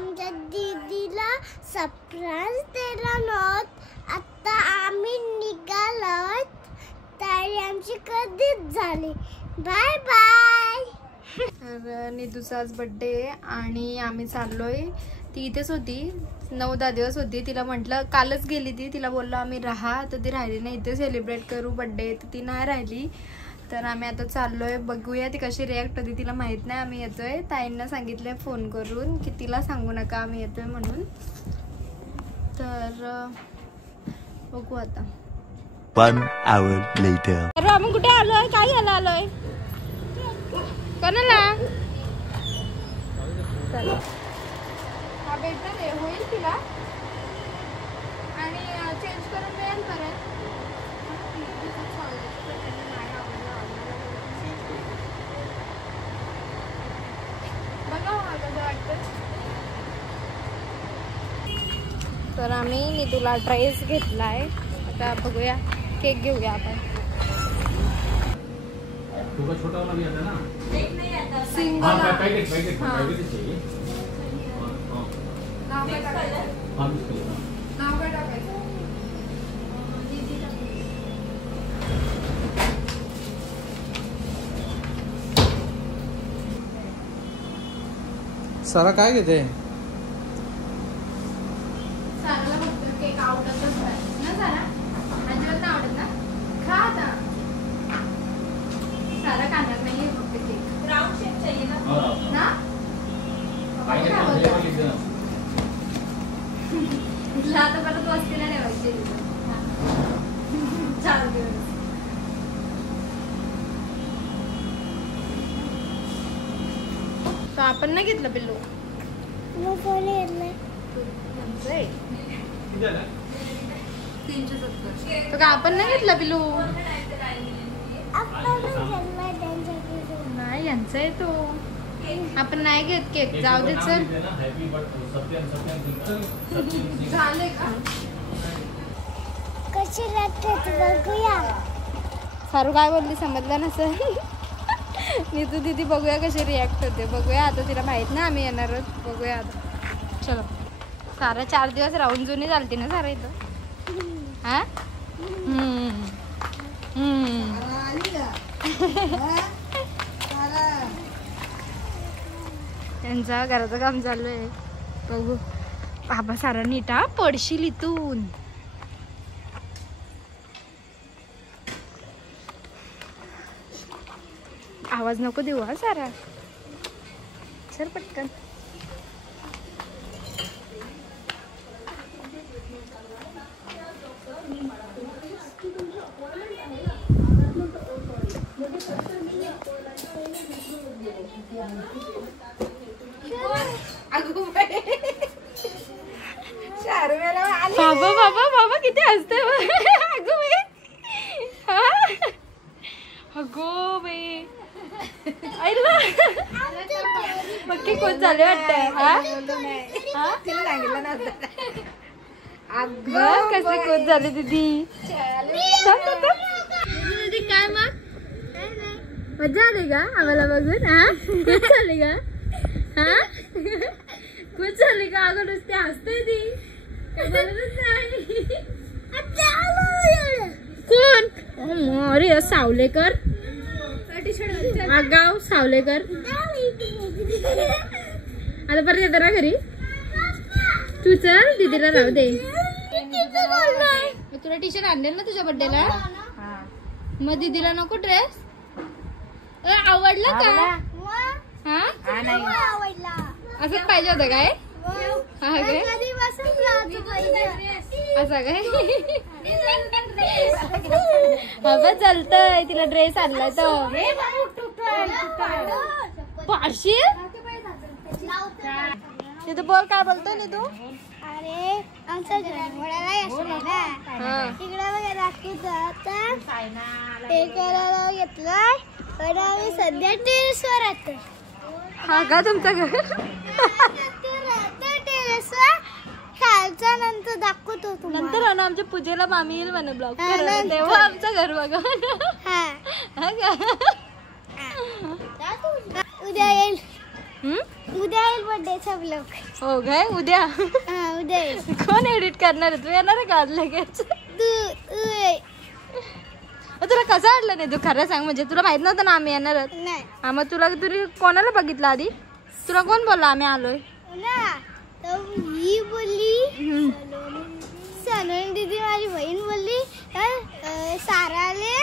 आमच्या दीदीला सरप्राईज दिला नव्हता. आता आम्ही निघालो तयारी आमची कधीच झाली. Bye bye. तर निधूचा आज बर्थडे आणि आम्ही चाललोय. ती इथेच होती 9-10 दिवस होती. तिला म्हटलं कालच गेली ती, तिला बोललो आम्ही राहा, तर ती राहिली नाही. इथे सेलिब्रेट करू बर्थडे, तर ती नाही राहिली. तर आम्ही आता चाललोय, बघूया ती कशी रिॲक्ट होती. तिला माहित नाही आम्ही येतोय. ताईंना सांगितलंय फोन करून की तिला सांगू नका आम्ही येतोय म्हणून. तर बघू आता. 1 hour later. तर आम्ही कुठे आलोय, काय घ्यायला आलोय, कोणाला? चला हा भेटणार होईल तिला आणि चेंज करून मिळेल परत. बघा कसं वाटतं. तर आम्ही निधूला ड्रेस घेतलाय. आता बघूया, केक घेऊया आपण. छोटा वाला भी आता ना, एक नहीं आता, सिंगल. हां पैकेट चाहिए. नाव काय टाकायचं? नाव काय टाकायचं? सारा काय घेते? साराला फक्त केक आवडतच नाही ना. सारा अजिबात नाही आवडत ना. खा आता. सारा खाणार नाही फक्त केक. राउंड शेप चाहिए ना. तिला आता परत वस्तीला ठेवायची. तर आपण नाही घेतलं पिल्लू. तो का आपण नाही घेतला पिल्लू. नाही यांचा आहे तो. आपण नाही घेत केक. जाऊ दे चल. झाले का कशी लागते बघूया. सारू काय बोलली समजलं नसेल. नीतू दीदी बघूया कशी रिॲक्ट होते. बघूया आता, तिला माहित ना आम्ही येणार आहोत. बघूया आता. चलो. सारा 4 दिवस राहून जुनी चालते ना सारा इथं. हा त्यांचा घराचं काम चालू आहे. बघू. बाबा सारा नीटा पडशील इथून. आवाज नको देऊ हा सारा. सर पटकन. बाबा बाबा बाबा किती हसते. अगो बाई. अगो बाई. पक्की कोण झाले वाटतंय. कसे कोण झाले दीदी. दीदी काय मग मजा आली का आम्हाला बघून. हा खुश झाली का. हा खुश झाली का. अगं नुसते हसते ती. कोण. अरे सावलेकर. गाव सावलेकर. आता परत येतं ना घरी. तू चल दीदीला राहू दे. तुला टी शर्ट आणलेल ना तुझ्या बर्थडेला. मग दीदीला नको ड्रेस. आवडला का. हा असंच पाहिजे होतं काय. हा काय असं काय. बाबा चालतंय. तिला ड्रेस आणलाय तर. पाचशे. तू बोल काय बोलतो नी तू. अरे आमचं घर मुळाला असलं ना. तिकडे वगैरे दाखवतो. ते करायला घेतलंय पण आम्ही सध्या टेरेसवर राहतो. हा का तुमचं घर. टेरेसवर खालच्या नंतर दाखवतो तुम्हाला. नंतर ना आमच्या पूजेला मामी येईल म्हणे ब्लॉग तेव्हा आमचं घर बघा. उद्या येईल. उद्या येईल बर्थडेचा ब्लॉग. हो काय उद्या हा उद्या ये. कोण एडिट करणार आहे? तू येणार आहे का आज लगेच? तुला कसं वाटलं नाही? तू खरं सांग, म्हणजे तुला माहित नव्हतं ना आम्ही येणार आहोत? नाही हा मग तुला तुम्ही कोणाला बघितलं आधी? तुला कोण बोलला आम्ही आलोय? ना तर ही बोलली सनोनी दीदी माझी बहीण बोलली सारा आले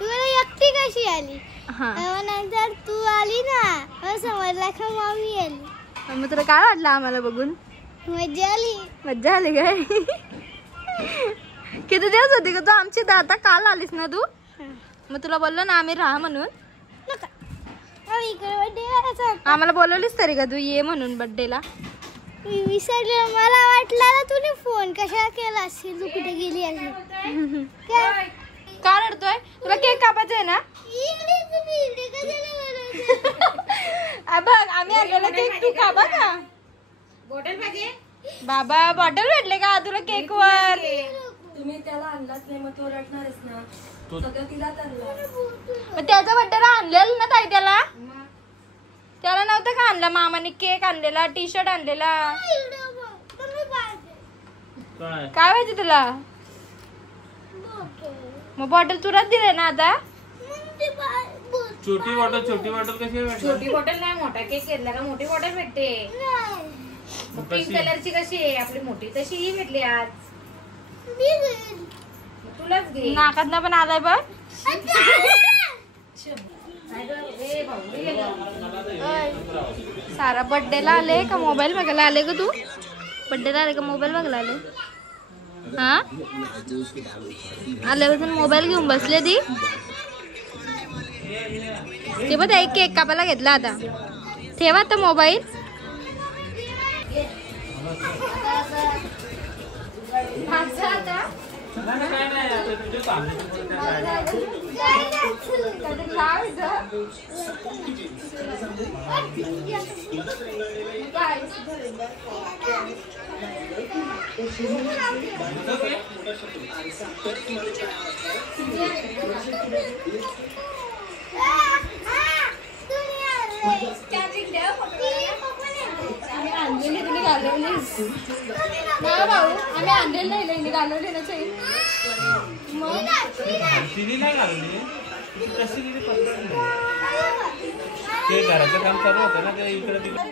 तू एकटी कशी आली? हा नंतर तू आली ना मग समजला का मम्मी आली. मग तुला काय वाटलं आम्हाला बघून? मजा आली. मज्जा आली काय? किती दिवस होती का तू आमची? आता काल आलीस ना तू? मग तुला बोललो ना आम्ही राहा म्हणून. इकडे बर्थडे करायचा. आम्हाला बोलवलीस तरी का तू ये म्हणून बर्थडेला? मी विसरले. मला वाटलं ना तुने फोन कशा केला असेल, तू कुठे गेली असेल. का रडतोय? तुला केक कापायचा आहे ना? बघ आम्ही आलेला केक तू कापा का? बॉटल पाहिजे बाबा बॉटल भेटले का तुला केक वर? तुम्ही त्याला आणलाच नाही मग तो रडणारच ना. सगळं तिलाच आणलं. मग त्याच्या बर्थडेला आणलेलं ना ताई त्याला? त्याला नव्हतं का आणलं? मामाने केक आणलेला, टी शर्ट आणलेला. काय पाहिजे तुला? मग बॉटल तुलाच दिले ना आता? छोटी बॉटल कशी आहे? छोटी बॉटल नाही, मोठा केक घेतला का मोठी बॉटल भेटते. पिंक कलरची कशी आहे आपली मोठी तशी ही भेटली आज. तुलाच घे. नाकात पण आलाय बघ. सारा बर्थडेला आले का मोबाईल बघायला आले का तू? बर्थडेला आले का मोबाईल बघायला आले? हा आल्यापासून मोबाईल घेऊन बसले ती. ते बघ एक केक कापायला घेतला आता. ठेवा आता मोबाईल. ना भाऊ आम्ही आणलेलं नाही घालवले ना ते घराचं काम चालू होतं ना ते इकडे तिकडे.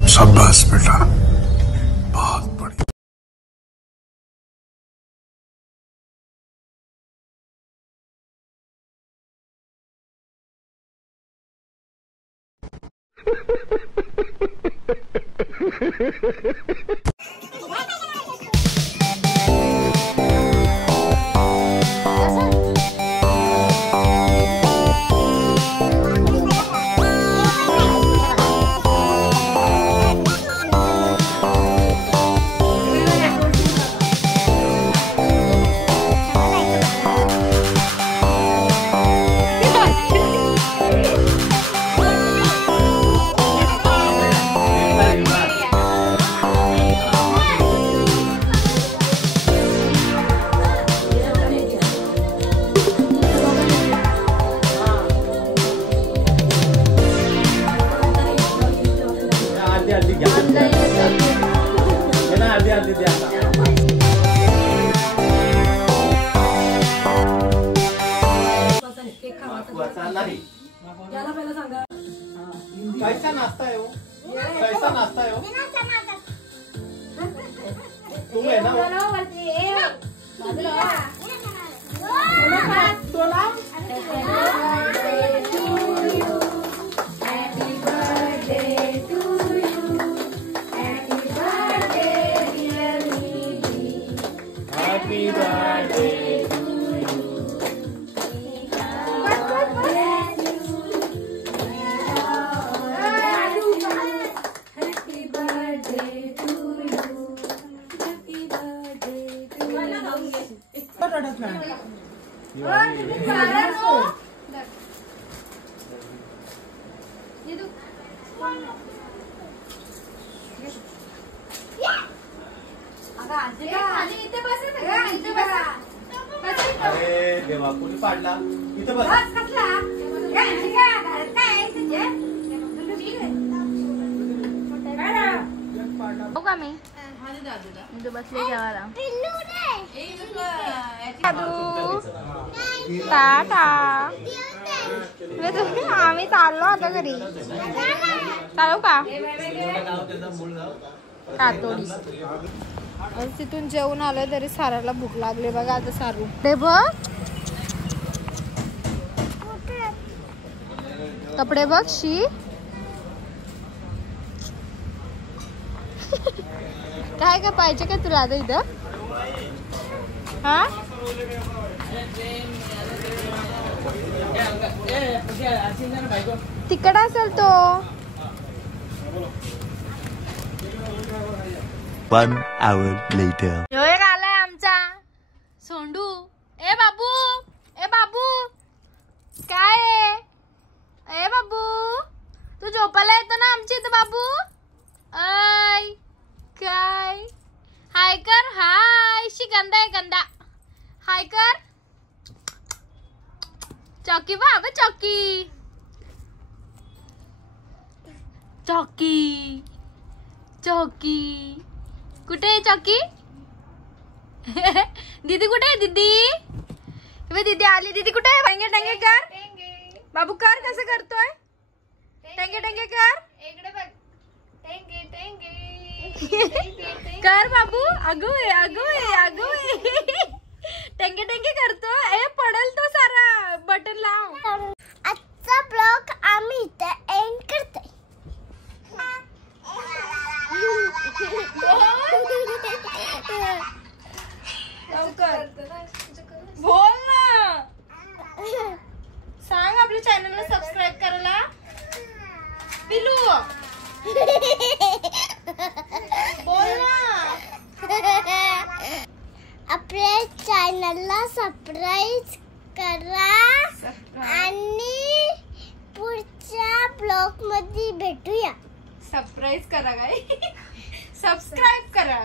शाबाश बेटा, बहुत बढ़िया. कैसा नाश्ता है वो? कैसा नाश्ता है वो? तुम है ना वो? अरे देवा कोणी पाडला इथं बस. हो का मी बसले जेवायला. टाटा. आम्ही चाललो आता घरी. चालू का कातोडी. तिथून जेवून आलोय तरी साराला भूक लागली बघा. आता सारू ते बघ कपडे बघ. शी काय काय पाहिजे का तुला आता इथं? हा तिकड असेल तो. 1 hour later. एक आलाय आमचा सोंडू. ए बाबू, ए बाबू काय आहे? ए बाबू तू झोपायला येतो ना आमच्या इथं बाबू? ऐ काय हाय कर. हाय शी गंदा आहे गंदा. हाय कर. चौकी बाबा चौकी. चौकी चौकी कुठे आहे चौकी? दीदी कुठे आहे? दीदी दीदी आली. दीदी कुठे आहे? टंगे टंगे कर बाबू. कर कसं करतोय? टंगे टंगे कर. कर बाबू. अगो अगो अगो टंगे टंगे करतो. ए पडल तो सारा. बटन लाव. आजचा ब्लॉग आम्ही इथं एंड करतोय. बोल ना. सांग आपल्या चॅनलला सबस्क्राईब करायला. पिलू बोल ना. आपल्या चॅनलला सबस्क्राईब करा आणि पुढच्या ब्लॉग मध्ये भेटूया. सबस्क्राईब करा काय? सबस्क्राईब करा.